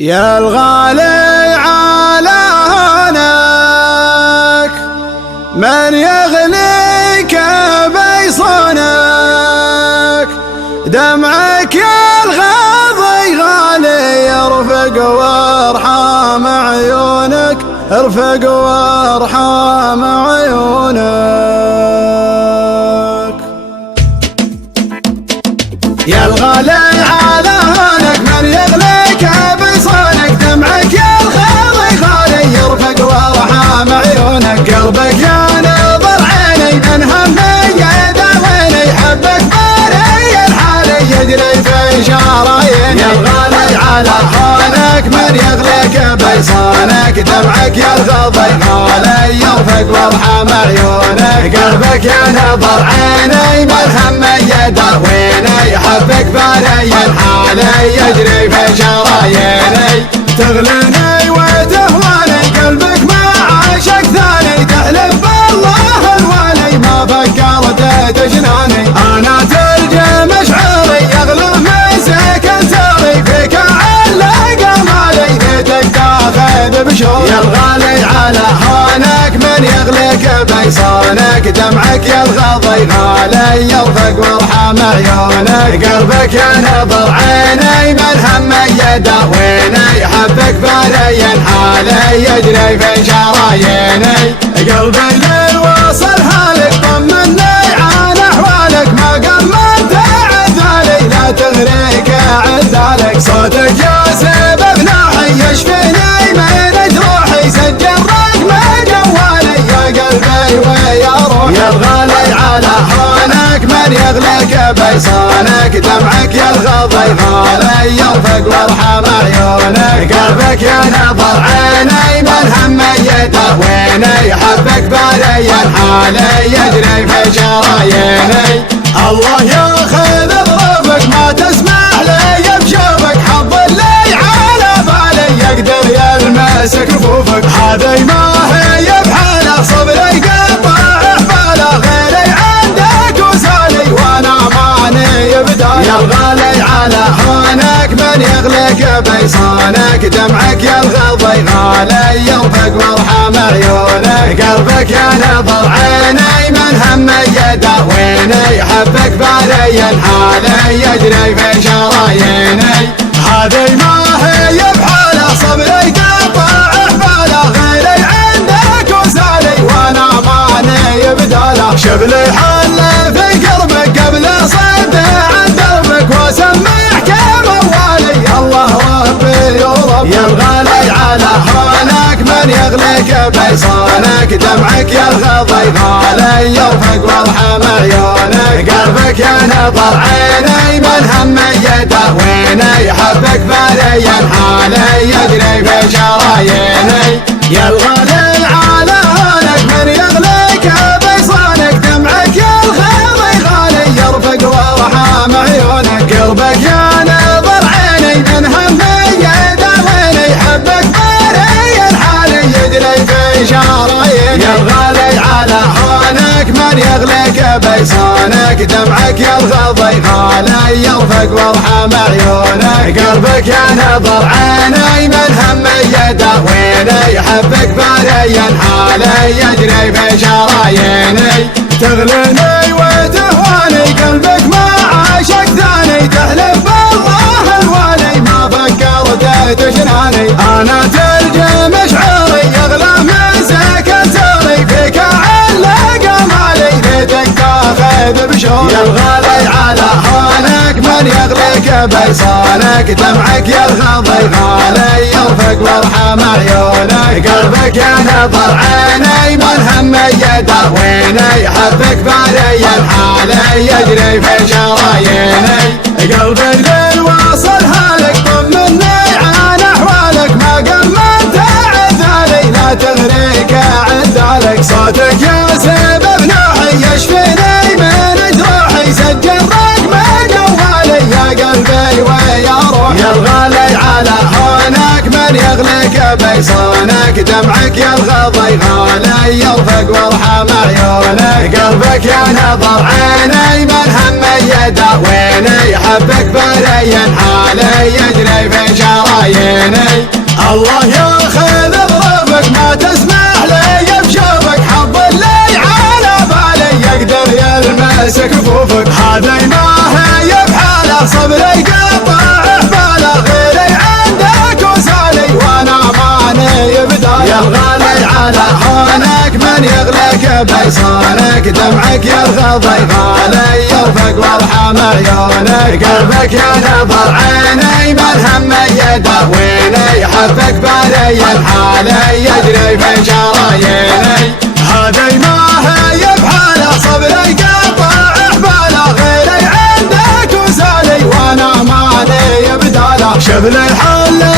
يا الغالي على هونك من يغليك بيصونك، دمعك يا الغاضي غالي يرفق وارحام عيونك، ارفق وارحام عيونك. يا الغالي على هونك من يغليك بيصونك، دمعك يا الغاضي غالي يرفق وارحام عيونك، قلبك يا نظر عيني من همي يداويني، حبك باري الحالي يجري في شراييني. يا الغالي على هونك من يغليك بيصونك، دمعك يا الغاضي غالي يرفق وارحام عيونك، قلبك يا نظر عيني من همي يداويني، حبك باري الحالي يجري في شراييني. تغليني وتهواني قلبك ما عاشق ثاني، تحلف بالله الوالي ما فكرت تجناني، انا تلقى مشعري يغلى مسك انتري، فيك علق مالي ليتك تاخذ بشوري. يا الغالي على هونك من يغليك بيصونك، دمعك يا الغاضي غالي يرفق وارحام عيونك، قلبك يا نظر عيني من همي يداويني، حبك باري الحالي يجري في شراييني. قلبي للوصل هالك طمني عن احوالك، ما قمت عذالي لا تغريك عذالك، صوتك يا سبب ناحي يشفيني من جروحي، سجل رقم جوالي يا قلبي ويا روحي. يا الغالي على هونك من يغليك بيصونك، دمعك يا الغاضي غالي يرفق وارحام عيونك، قلبك يا نظر عيني من همي يداويني، حبك باري الحالي يجري في شراييني. الله ياخذ ظروفك ما تسمح لي بشوفك، حب اللي على بالي يقدر يلمس كفوفك، هذي ما هي بحاله صبري قطع حباله، غيري عندك وسالي وانا ماني بداله. يا الغالي على هونك من يغليك بيصونك، دمعك يا الغاضي غالي يرفق وارحام عيونك، قلبك يا نظر عيني من همي يداويني، حبك باري الحالي يجري في شراييني. هذي ما هي بحاله صبري قطع حباله، غيري عندك وسالي وانا ماني بداله، شبلي حل في قربك قبل صد عن دربك، واسمعك موالي الله ربي ورب. يا الغالي على هونك من يغليك بيصونك، دمعك يا الغاضي غالي يرفق وارحام عيونك، قلبك يا نظر عيني من همي يداويني، حبك باري الحالي يجري في شراييني. يا الغالي على هونك من يغليك بيصونك، دمعك يا الغاضي غالي يرفق وارحام عيونك، قلبك يا نظر عيني من همي يداويني، حبك باري الحالي يجري في شراييني. يا الغالي على هونك من يغليك بيصونك، دمعك يا الغاضي غالي يرفق وارحام عيونك، قلبك يا نظر عيني من همي يداويني، حبك باري الحالي يجري في شراييني. تغليني وتهواني قلبك ما عاشق ثاني، تحلف بالله الوالي ما فكرت تجناني، انا تلقى مشعري يغلى مسك انتري، فيك علق مالي ليتك تاخذ بشوري. يا الغالي على هونك من يغليك بيصونك، دمعك يا الغاضي غالي يرفق وارحام عيونك، قلبك يا نظر عيني من همي يداويني، حبك باري الحالي يجري في شراييني. قلبي للوصل هالك طمني عن احوالك، ما قمت عذالي لا تغريك عذالك، صوتك يا سبب نوحي يشفيني من جروحي، سجل رقم جوالي يا قلبي ويا روحي. يا الغالي على هونك من يغليك بيصونك، دمعك يا الغاضي غالي يرفق وارحام عيونك، قلبك يا نظر عيني من همي يداويني، حبك باري الحالي يجري في شراييني. الله ياخذ ظروفك ما تسمح لي بشوفك حب اللي على بالي يقدر يلمس كفوفك هذا ما هي بحاله صبري قطع حباله غيري عندك وسالي وانا ماني بدايه يا الغالي على هونك من يغلق بيصانك دمعك يرغب غالي يرفق وارحم عيونك قلبك يا نظر عيني ملهم يداويني حبك بالي الحالي يجري في شراييني هذي ما هي بحاله صبري قطع حباله غيري عندك وسالي وانا ماني بداله شبل الحل